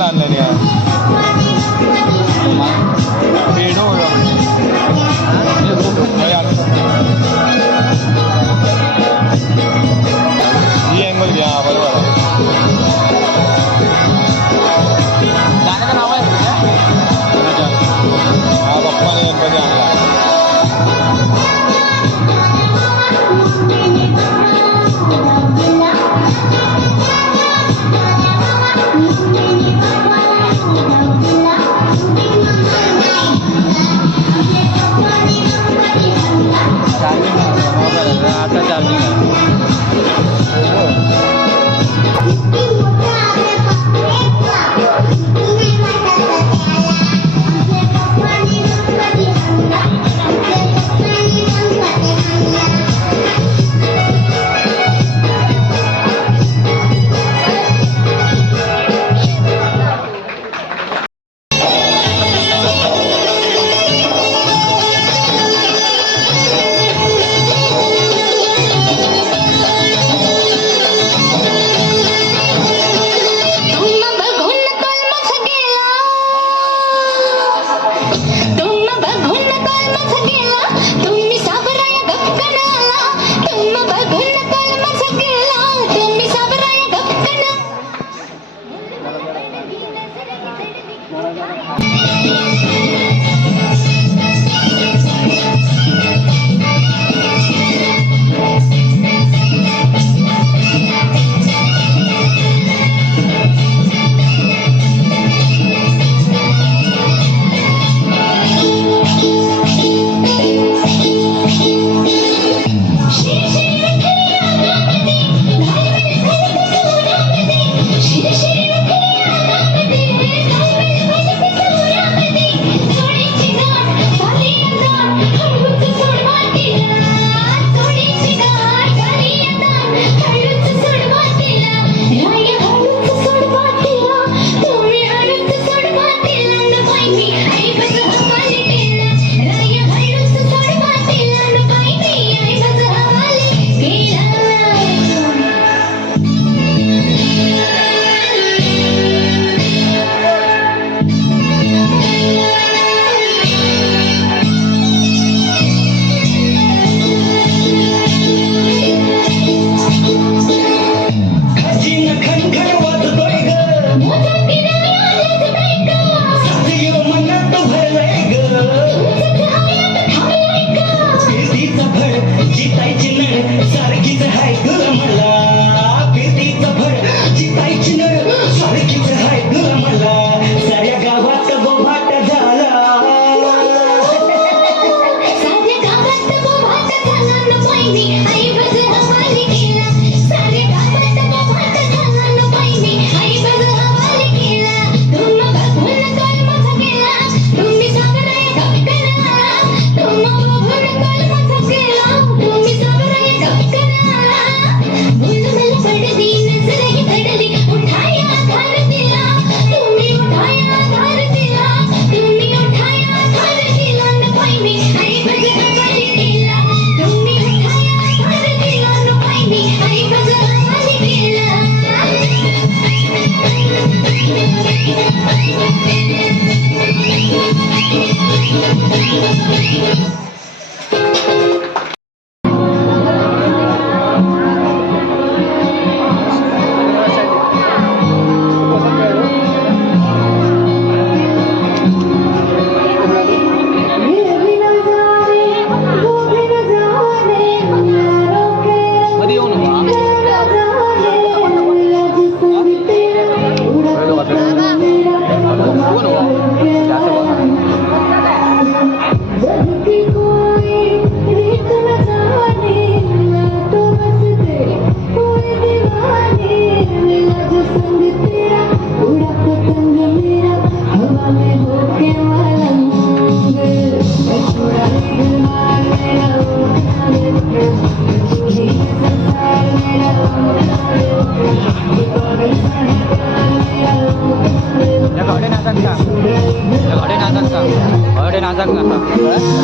Number आणलेली आहे पेढो ही angle घ्या बरोबर आहे गाण्याचं नाव आहे हा बाप्पाने गणपती आणला आता चार्जिंग आहे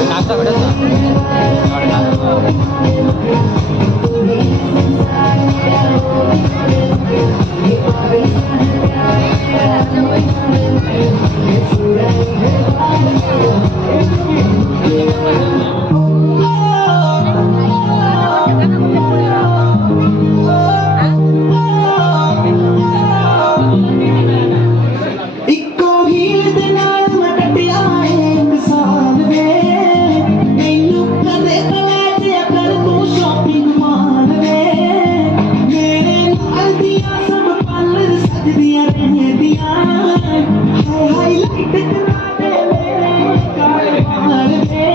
नाचा दिया हाईलाइट करा दे मेरे कारवां में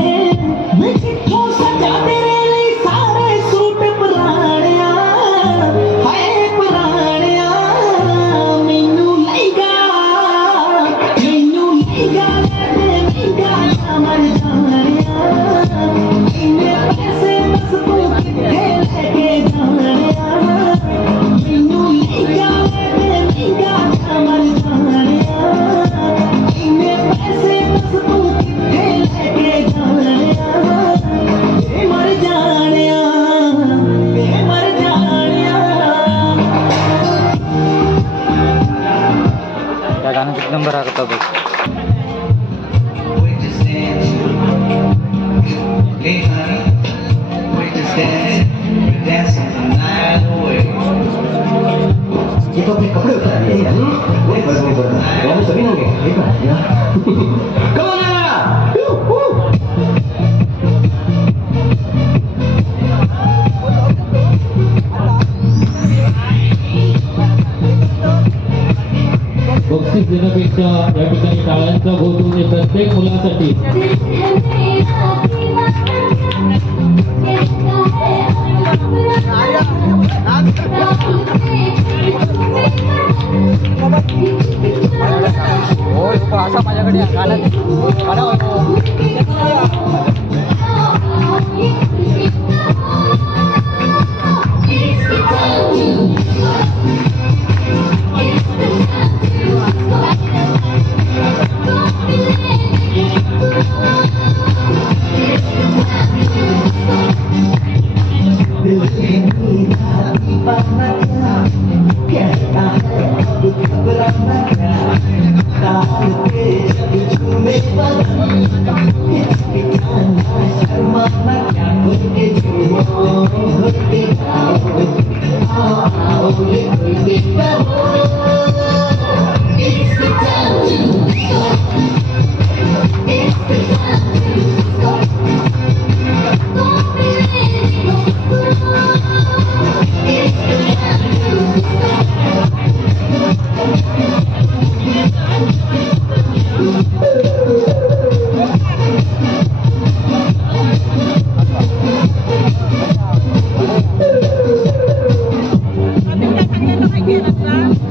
मैं किथों सजा तेरे लिए सारे सूट पुराणिया हाय पुराणिया मैनू लईगा लईगा मर जानिया इन्ने पैसे बस तू किथे लेके जानिया मैनू लईगा मर जानिया इन्ने पैसे बस तू किथे लेके जानिया ए मर जानिया ए मर जानिया। त्या गाणं किती नंबर आता बघ. Way to stand. Hey honey, way to stand. We're dancing the night away. ये तो अपने कपड़े उतार लिए हैं नहीं बस नहीं पड़ता वो सभी होंगे एक बार कम ऑन बक्षीस देण्यापेक्षा या ठिकाणी टाळ्यांचा घोष होणे प्रत्येक मुलासाठी हो असा माझ्याकडे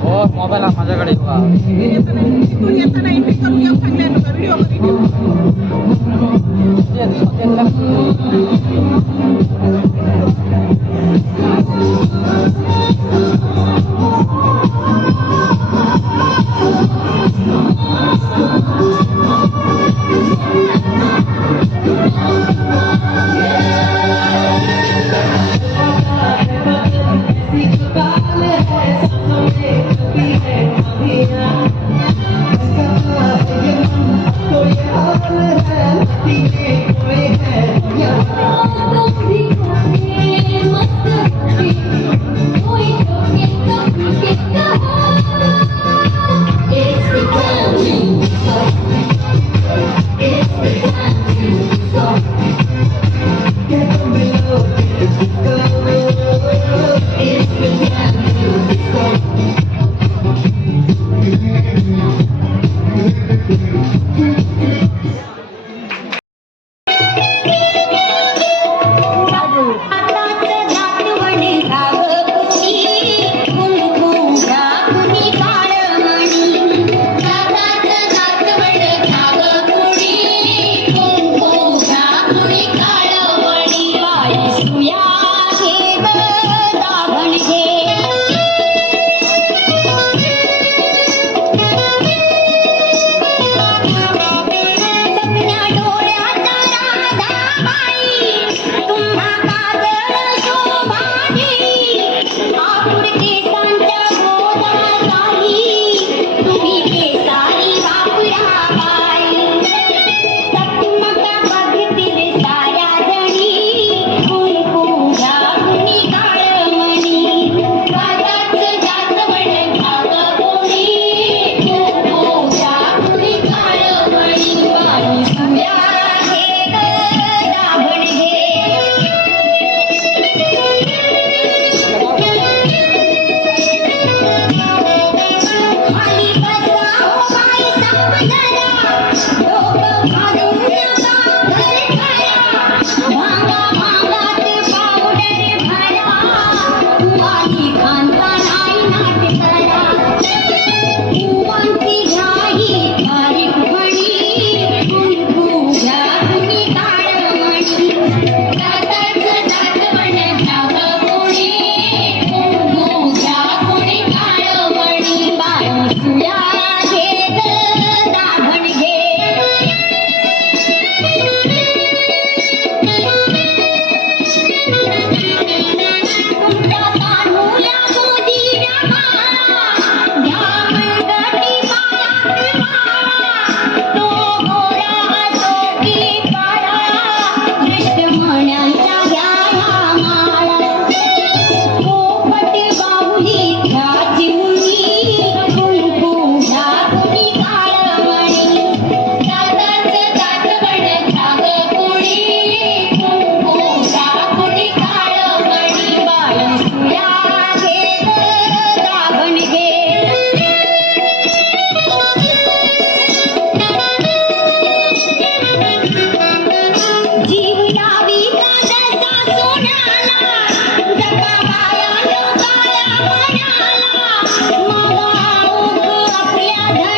हो मोबाईल हा माझ्याकडे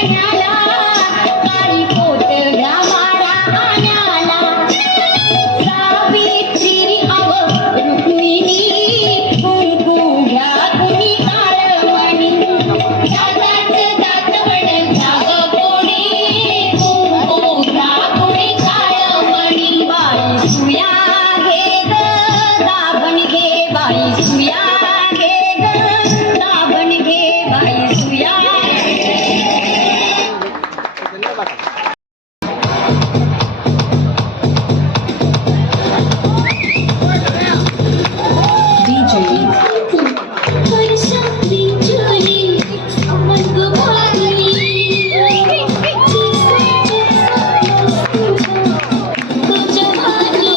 पाण्याला काळी पोतड्या मारा आण्याला सावित्री अव रुक्मिणी कुंकू घ्या कुणी काळमणी दाताच दातवड घ्याव कोणी कुंकू घ्या कुणी काळमणी बाई सुया घे ग दाबण घे बाई सुया घे ग दाबण घे बाई सुया DJ वर्षा बिंजोली मंग भारी तुझ्या भारी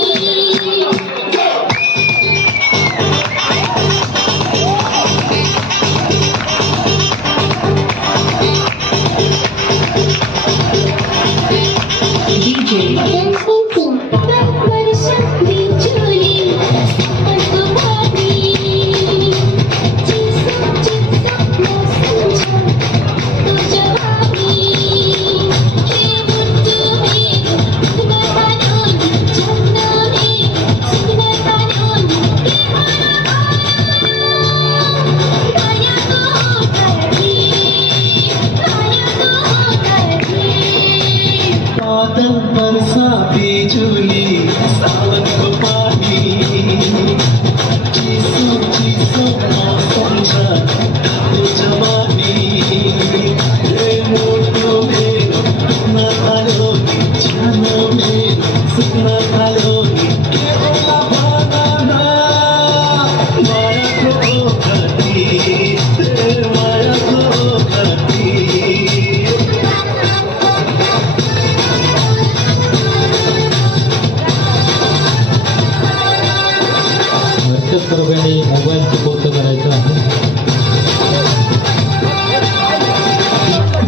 DJ वर्षा बिंजोली मंग भारी तुझ्या भारी हे बुद्ध हे सुगंधानोनी चंदने सुगंधानोनी माया तो करती बादल बरसा बिजुली सावन को पानी चीसो चीसो मौसम का तो जवानी ये मोटो में ना खालोगी जानो में सुना खालोगी के ओला बनाना माया को करती माया को करती हरकत प्रभाने मोबाईलचं कौतुक करायचं आहे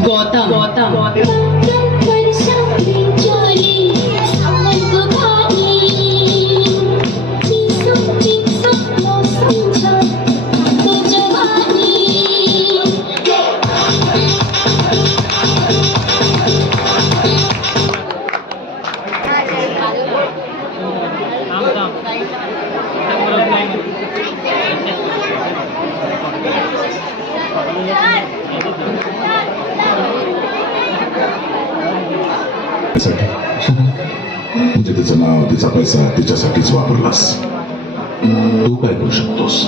गौतम वर्षा बिंजोली मंग भारी चिसो चिसो मौसम छा तुझ्या भारी म्हणजे तिचं नाव तिचा पैसा तिच्यासाठीच वापरलास तू काय करू शकतोस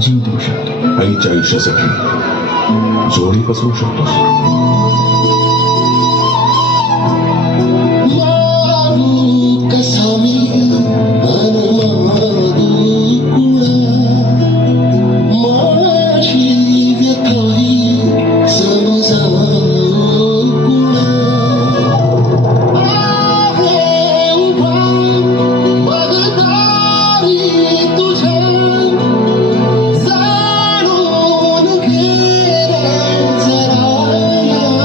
जीव देऊ शकतो आईच्या आयुष्यासाठी जोडी पसरू शकतोस तुझ्या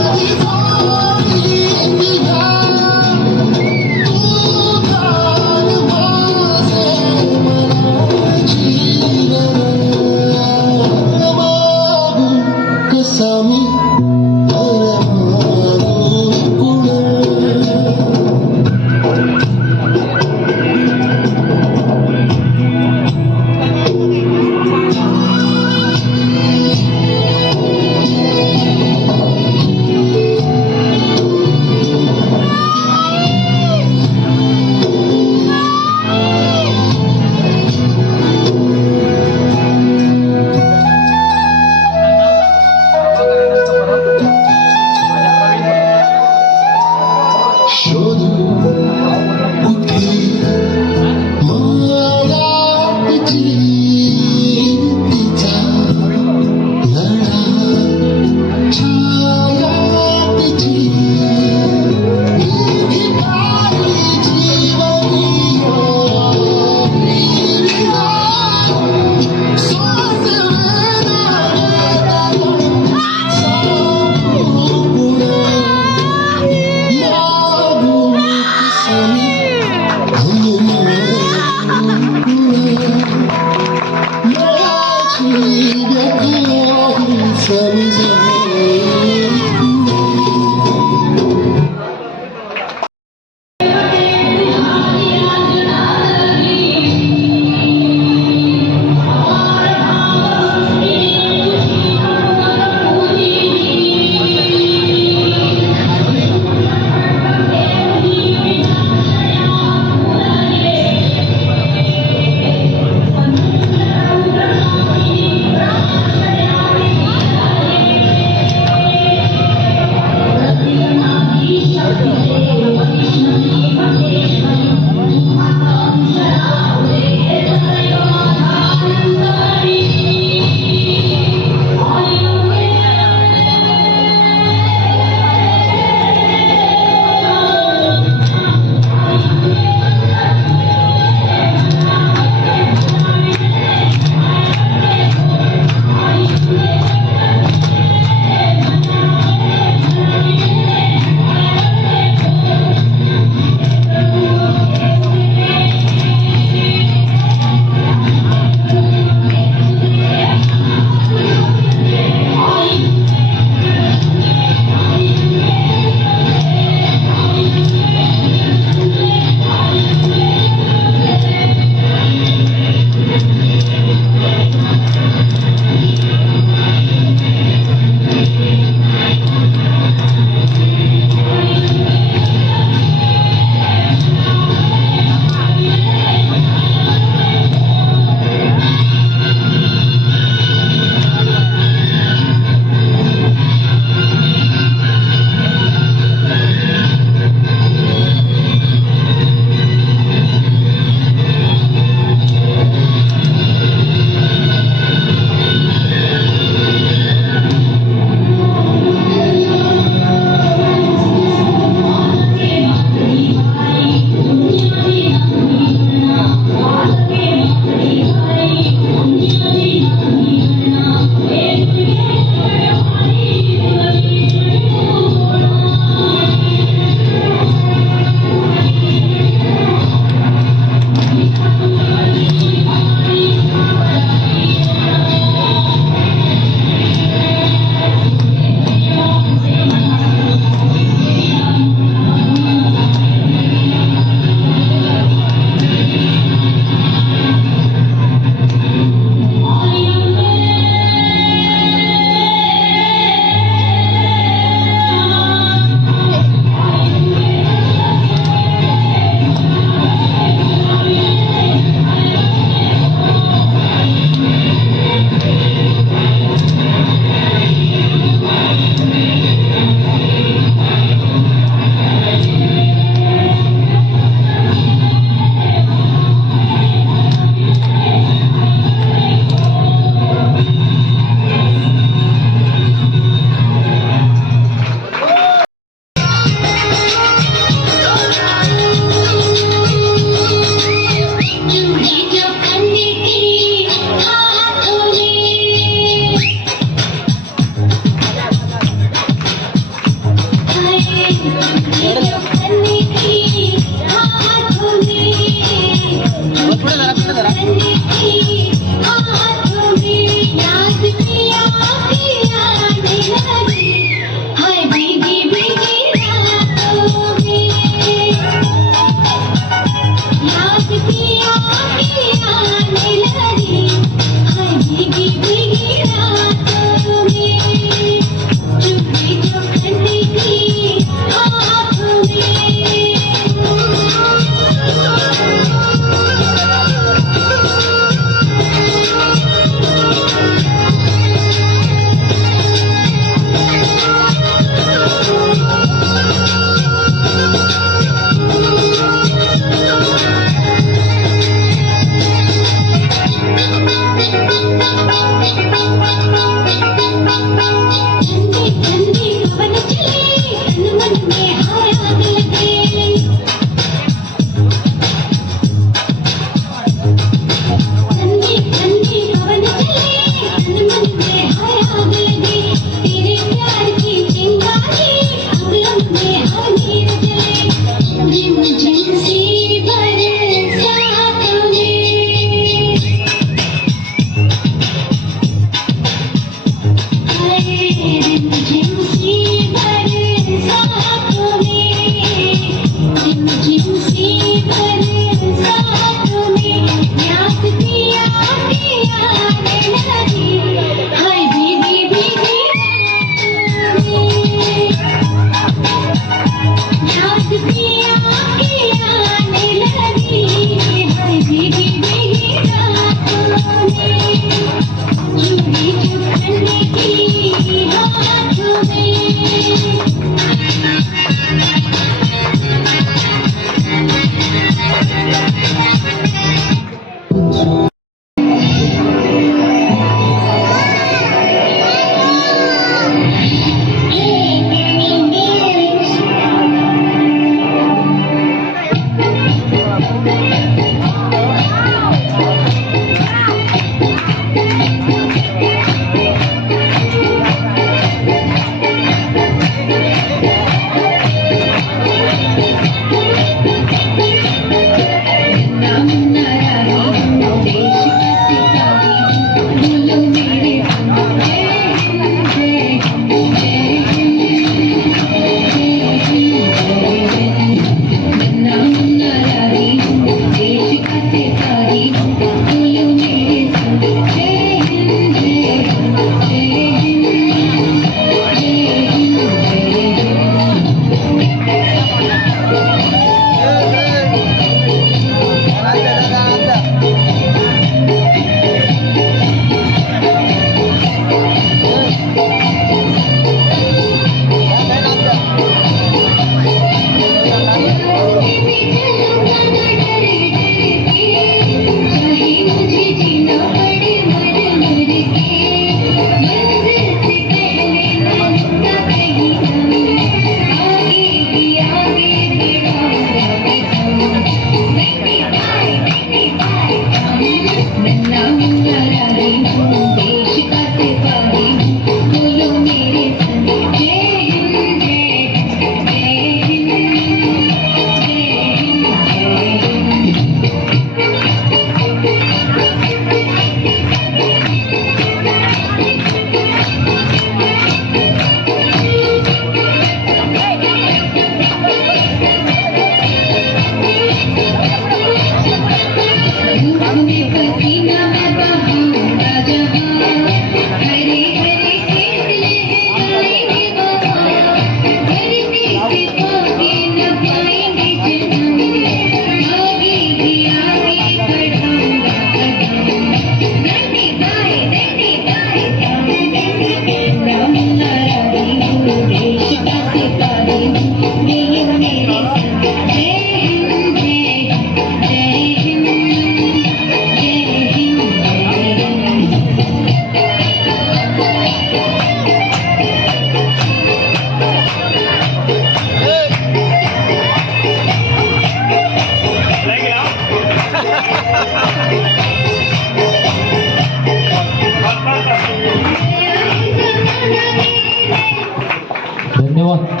धन्यवाद.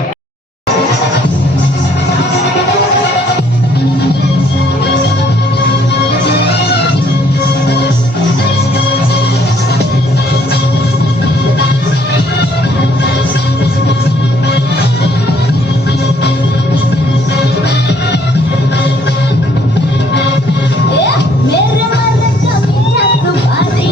मेरे मन का मिया तुम्हारी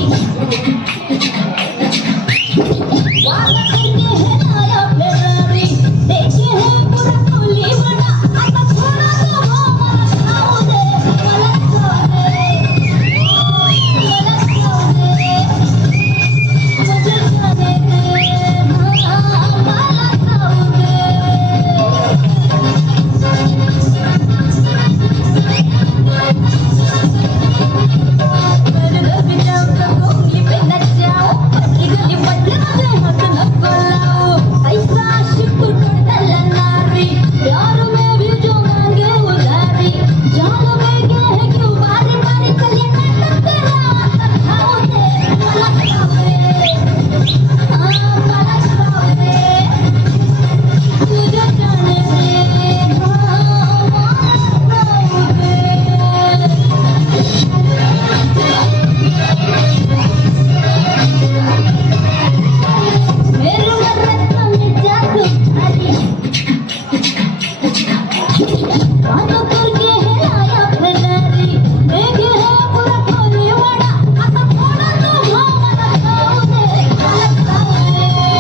वादा करके है आया फेरारी देखे है पूरा कोली बना आता थोड़ा तो हो मला खाओ दे मला खाओ दे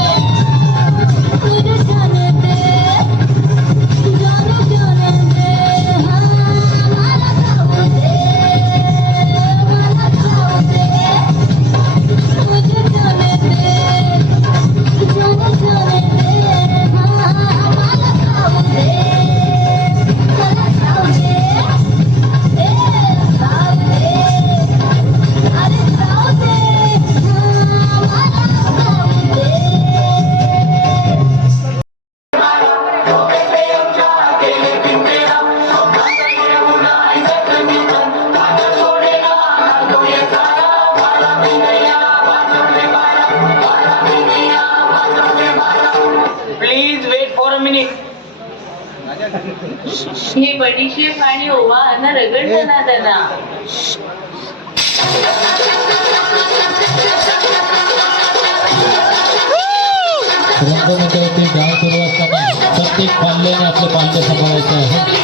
मुझे खाने दे मला खाओ दे please wait for a minute. हे बडीशेप आणि ओवा ना रगडलं ना त्यांना. रंगमंचावरती डाव सुरू असताना प्रत्येक पाल्याने आपलं पाल्य सांभाळायचं आहे.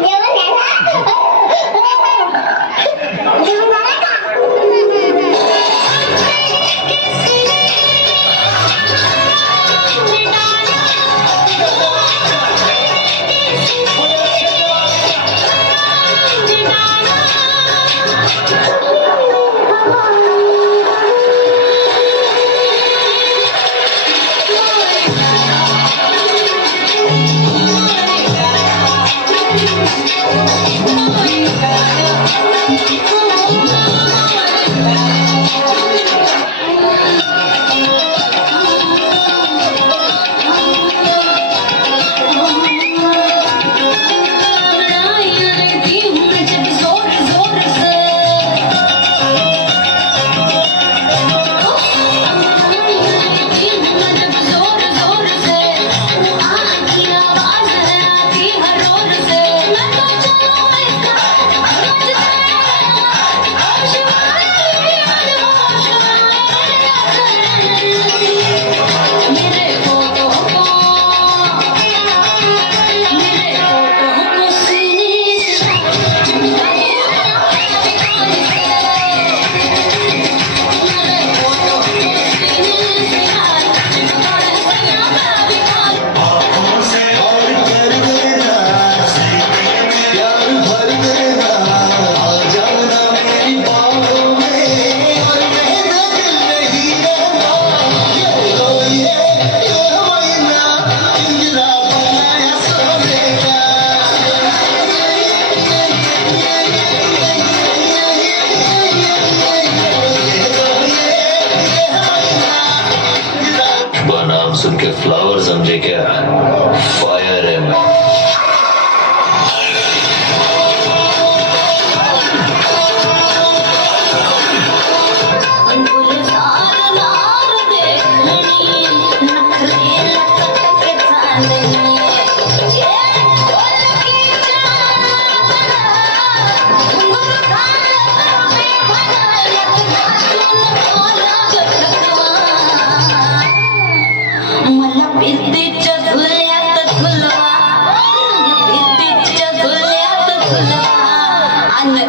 Yeah. भिंतीच्या झुल्यात झुलवा भिंतीच्या झुल्यात झुलवा आणि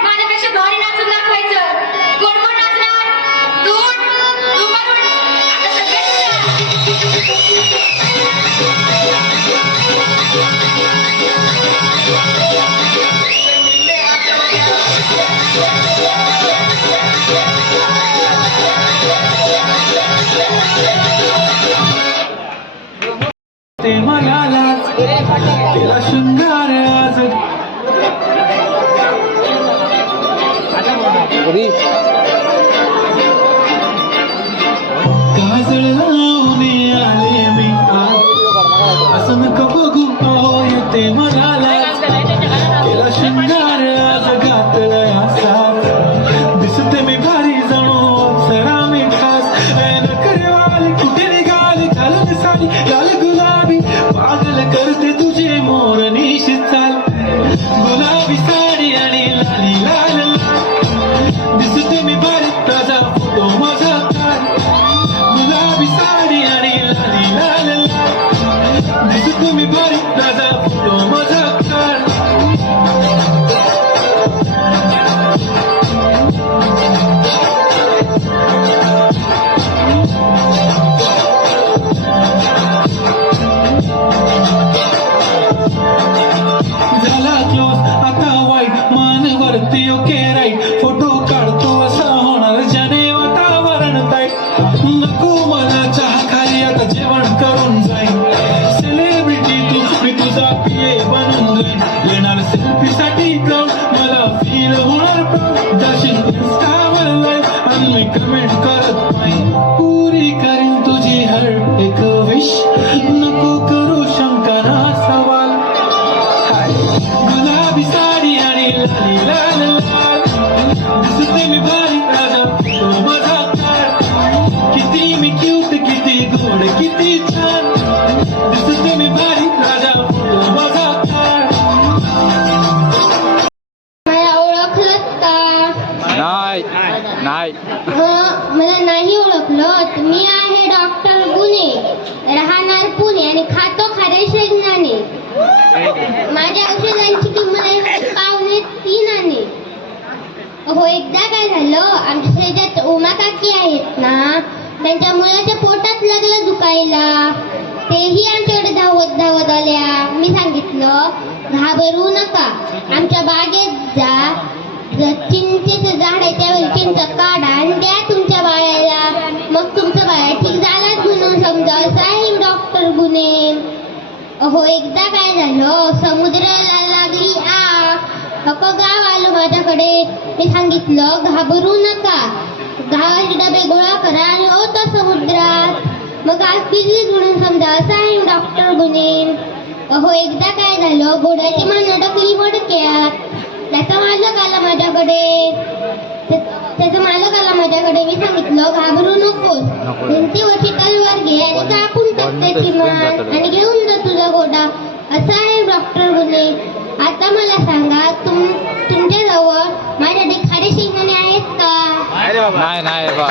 माझ्यापेक्षा भारी नाचून दाखवायचं. कोण कोण नाचणार? तू म्हणून आता सगळेच ते म्हणालाच केला शृंगार आज काजळ लावून आले मी आज असं नका बघू होय ते म्हणालाच केला शृंगार आज घातला असा दिसते मी भारी जणू अप्सरा मी खास नकरेवाली कुठे निघाली घालून साडी लाल गुलाबी पागल करते तुझे मोर निशी चाल गुलाबी साडी आणि लाली लाल लाल दिसते मी भारी ताजा फोटो माझा काढ गुलाबी साडी आणि लाली लाल लाल दिसते मी भारी ताजा फोटो माझा काढ झाला क्लोज आता वाईट मान वरती ओके राईट फोटो काढतो असा होणार ज्याने वातावरण ताईट नको मला चहा खाली आता जेवण करून जाईन सेलिब्रिटी तू मी तुझा पिये बनून जाईन येणार सेल्फी साठी क्राऊड मला फील होणार प्राऊड जाशील इंस्टावर लाईव्ह आणि मी कमेंट करत नाही पुरी करीन तुझी हर एक विश नको करू शंकरा सवाल गुलाबी साडी आणि लाली लाल लाल दिसते मी भारी राजा तो माझा काळ किती मी क्यूट किती गोड किती छान दिसते मी भारी राजा तो माझा काळ मला ओळखलत का? नाही नाही मला नाही ओळखलं. मी आहे डॉक्टर गुने, राहणार पुणे आणि खातो खारे शेंगदाणे. माझ्या औषधांची किंमत आहे 3 आणे. हो एकदा काय झालं, आमच्या शेजात उमा काकी आहेत ना, त्यांच्या मुलाच्या पोटात लागलं दुखायला. तेही आमच्याकडे धावत धावत आल्या. मी सांगितलं घाबरू नका, आमच्या बागेत जा, चिंचेचं झाड आहे त्यावेळी चिंच काढा आणि द्या तुमच्या बाळाला, मग तुमचं बाळ ठीक झालंच म्हणून समजा. साहेब डॉक्टर गुन्हे. हो एकदा काय झालं, समुद्राला लागली आग, अख्खं गाव आलं माझ्याकडे. मी सांगितलं घाबरू नका, गावाचे डबे गोळा करा आणि होता समुद्रात, मग आग पिजलीच म्हणून समजा. साहेब डॉक्टर गुन्हे. हो एकदा काय झालं, घोड्याची मान डकली मडक्यात. त्याचा मालक आला माझ्याकडे, मी सांगितलं घाबरू नकोस, भिंतीवरची तलवार घे आणि कापून टाक त्याची मान आणि घेऊन जा तुझा घोडा. असा आहे डॉक्टर गुन्हे. आता मला सांगा, तुमच्याजवळ माझ्यासाठी खारे शेंगदाणे आहेत का? नाही नाही बा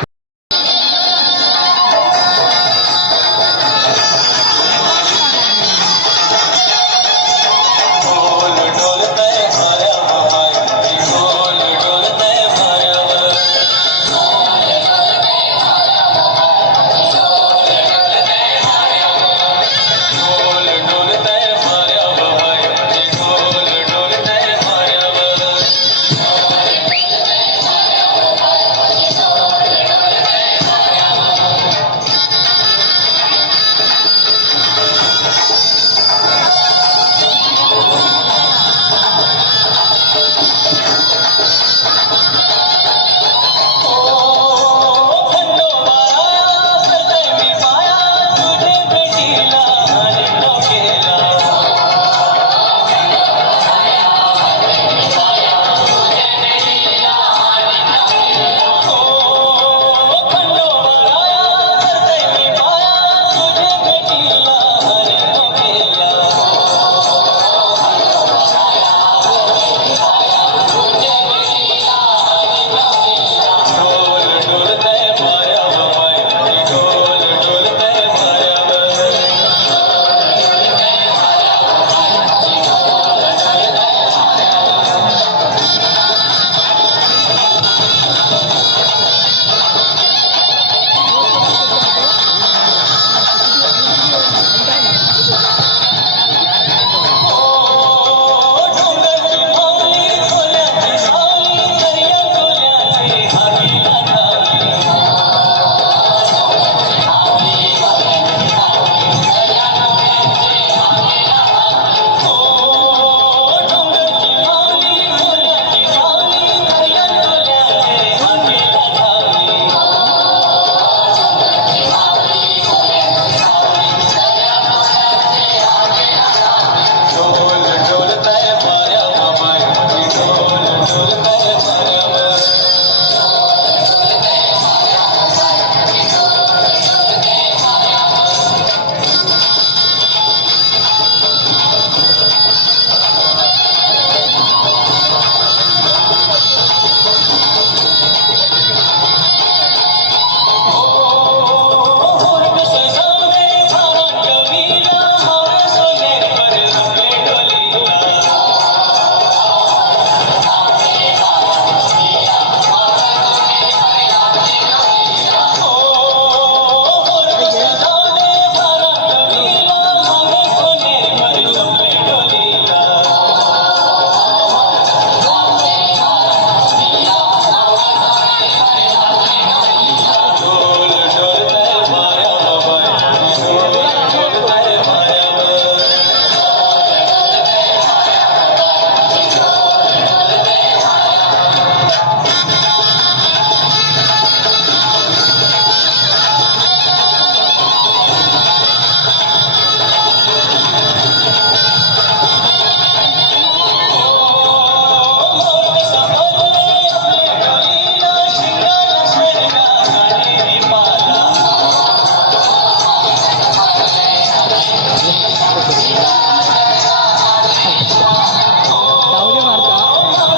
तावडी मारता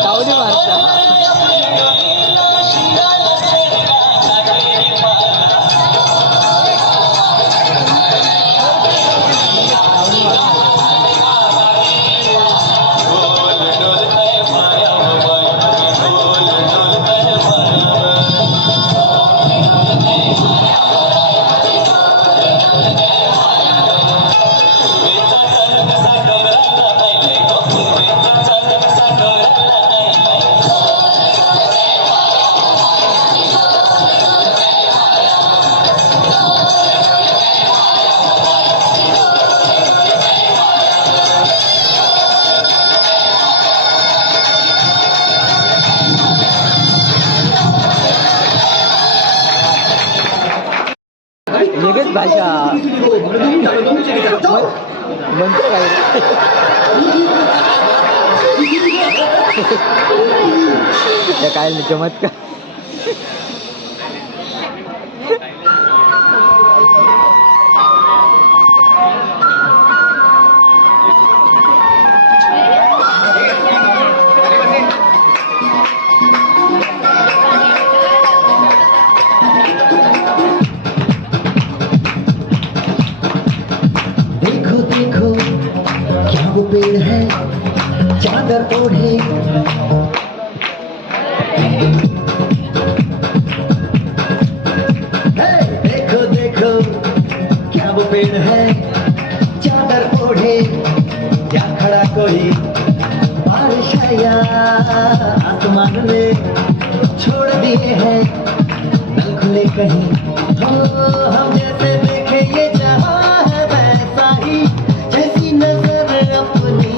तावडी मारता लगेच भाषा म्हणतो काय त्या काय नाही चमत्कार देखो देखो क्या वो पेड़ है चादर ओढ़े देखो देखो क्या वो पेड़ है चादर ओढ़े क्या खड़ा कोई बारिश या आसमान में छोड़ दिए हैं नल खुले कहीं हो हम जैसे देखे ये जहां है वैसा ही जैसी नजर अपनी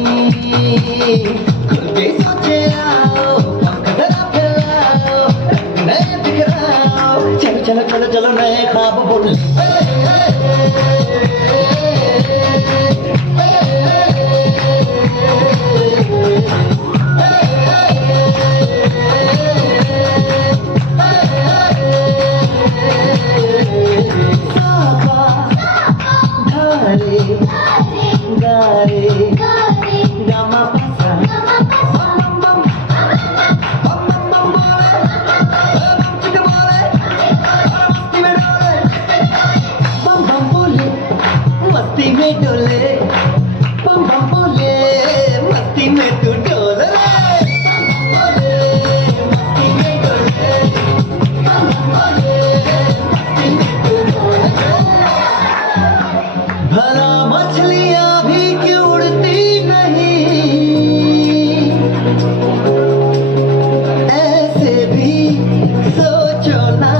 खुल के सोचे आओ पंख जरा फैलाओ रंग नए बिखराओ चलो चलो चलो चलो नए ख्वाब बुन मस्ती में डोले बम बम बोले मस्ती में तू डोले बोले मस्ती में डोले बम बम बोले मस्ती में तू डोले भला मछलियां भी क्यों उड़ती नहीं ऐसे भी सोचो ना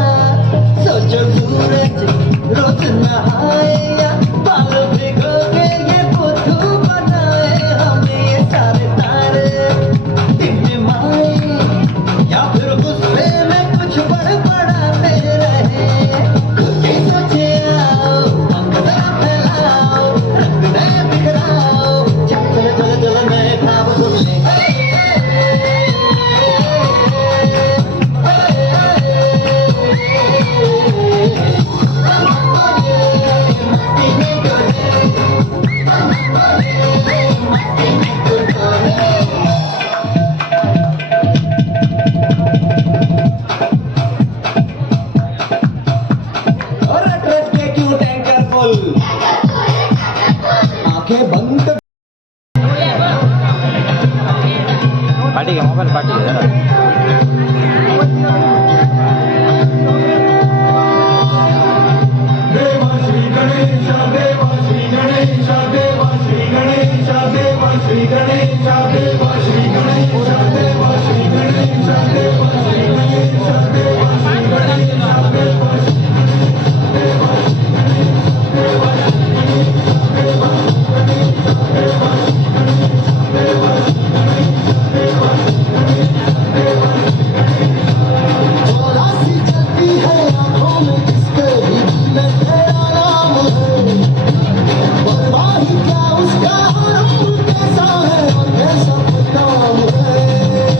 सोचो सूरज रोज नहाए या बाल भिगो के ये बुद्धू बनाए हमें ये सारे तारे टिमटिमाए या फिर गुस्से में कुछ बड़बड़ाते रहे खुद के सोचे आओ पंख जरा फैलाओ रंग नए बिखराओ चलो चलो चलो चलो नए ख्वाब सुन ले और ट्रक के क्यों टैंकर फुल आंखें बंद पाठी घ्या मोबाईल पाठी घ्या जरा सी चलती है आंखों में किसके भी दिल में तेरा नाम है परवाही क्या उसका उम्र कैसा है और कैसा नाम है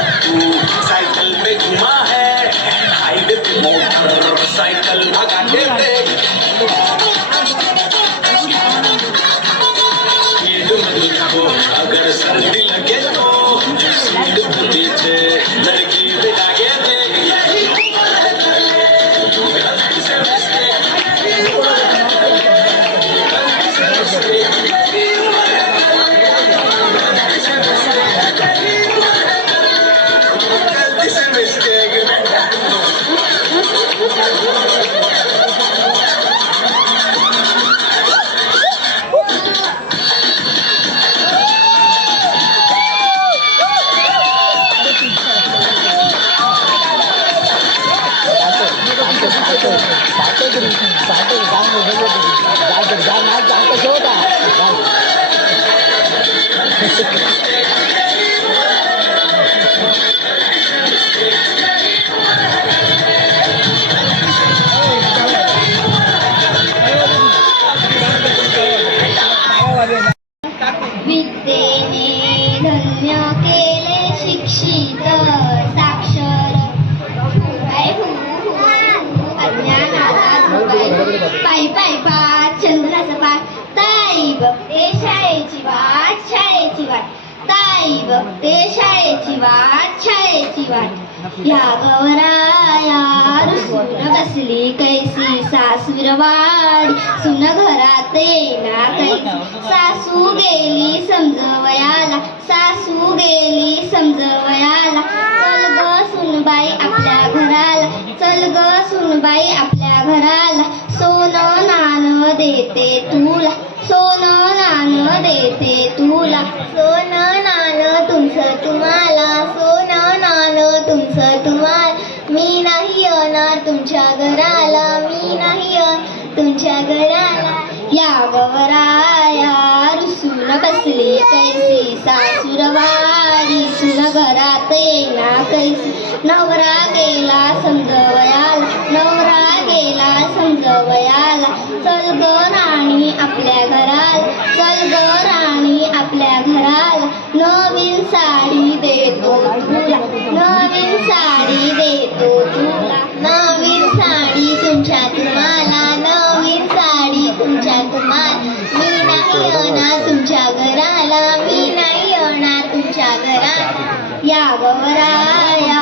साइकिल में घुमा है हाईवे पे मोटर साइकिल भगा के देख स्पीड में देखो अगर सर्दी लगे तो सीट पे पीछे लड़की बिठा के देख गलती से विद्येने धन्य केले शिक्षित साक्षर अज्ञानाला पायी पायी पाठ चंद्राचा पाठ ताई बघते शाळेची वाट शाळेची वाट ताई बघते शाळेची वाट शाळेची वाट या गवराया रुसून बसली कैसी सासूरवाडी सुन घरात येना कैसी सासू गेली समजवयाला सासू गेली समजवयाला चल ग सुनबाई आपल्या घराला चल ग सुनबाई आपल्या घराला सोनं नाणं देते तुला सोनं नाणं देते तुला सोनं नाणं तुमचं तुम्हाला सोनं नाणं तुमचं तुम्हाला मी नाही येणार तुमच्या घराला मी नाही येणार तुमच्या घराला या गवराया रुसून बसली कैसी सासूरवाडी सुन घरात येना कैसी नवरा गेला समजवयाला नवरा गेला समजवयाला चल ग राणी आपल्या घराला चल ग राणी आपल्या घराला नवीन साडी देतो तुला नवीन साडी देतो तुला नवीन साडी तुमच्या तुम्हाला नवीन साडी तुमच्या तुम्हाला मी नाही येणार तुमच्या घराला मी नाही येणार तुमच्या घराला या गवराया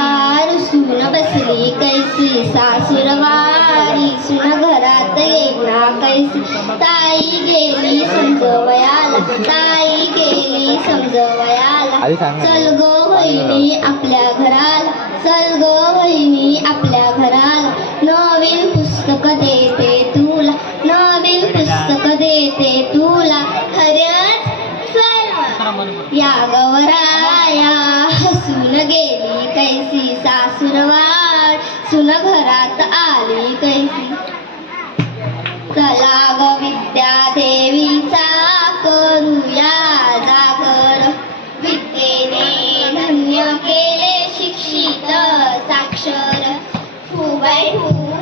रुसून बसली कैसी सासूरवाडी सुन घरात येना कैसी ताई गेली समजवयाला ताई गेली समजवयाला चल ग वहिनी आपल्या घराला चल ग वहिनी आपल्या घराला नवीन पुस्तक देते तुला नवीन पुस्तक देते तुला खरंच चल या गवराया हसून गेली कैसी सासूरवाड सुन घरात आली कैसी चला ग विद्या देवीचा करूया जागर विद्येने धन्य केले शिक्षित साक्षर फुबाई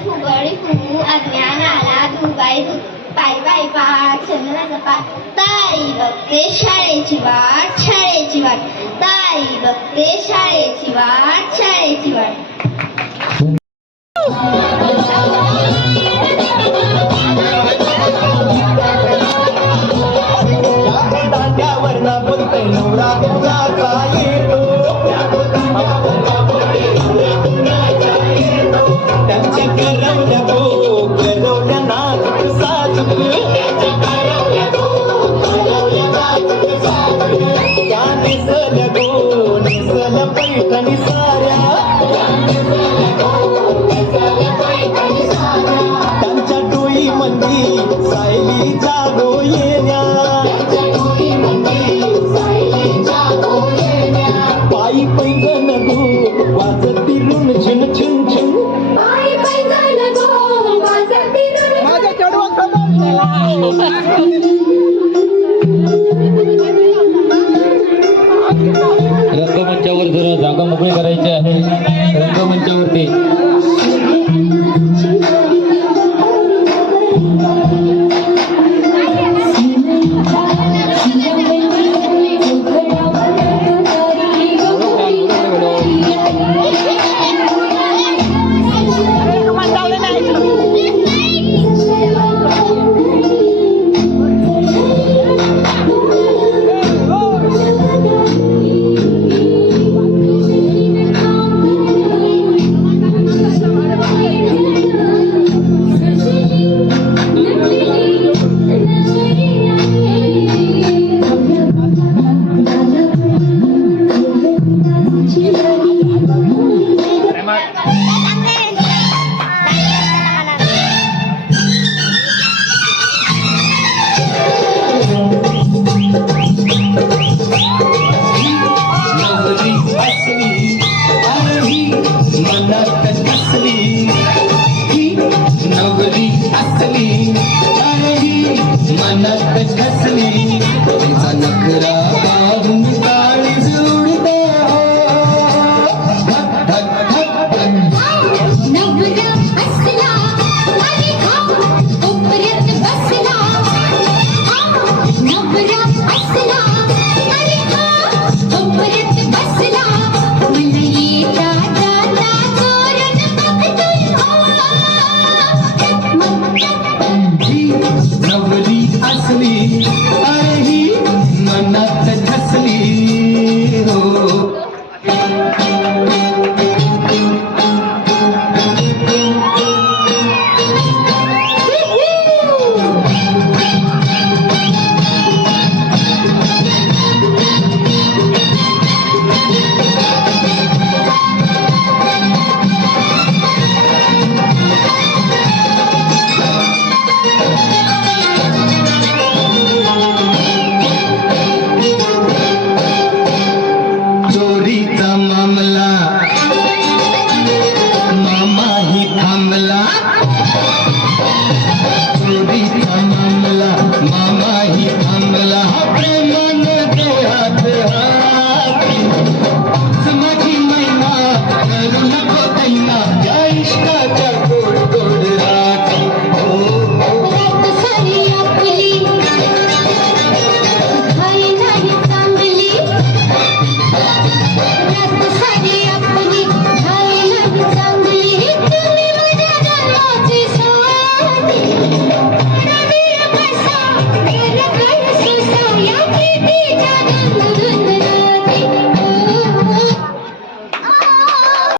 फुगडी फू अज्ञानाला धुबाई धू पाय पाय पाठ चंद्राचा पाठ ताई बघते शाळेची वाट शाळेची वाट ताई बघते शाळेची वाट शाळेची वाट पैठणी साऱ्या वाजती रुन झुन छुन छुन पायी पायी जायला गो वाजती रुण रंगमंचावर जरा जागा मोकळी करायची आहे. रंगमंचावरती नवरी असली अरे ही मनात असली ही नवरी असली अरे ही मनात असली तिचा नखरा पाहून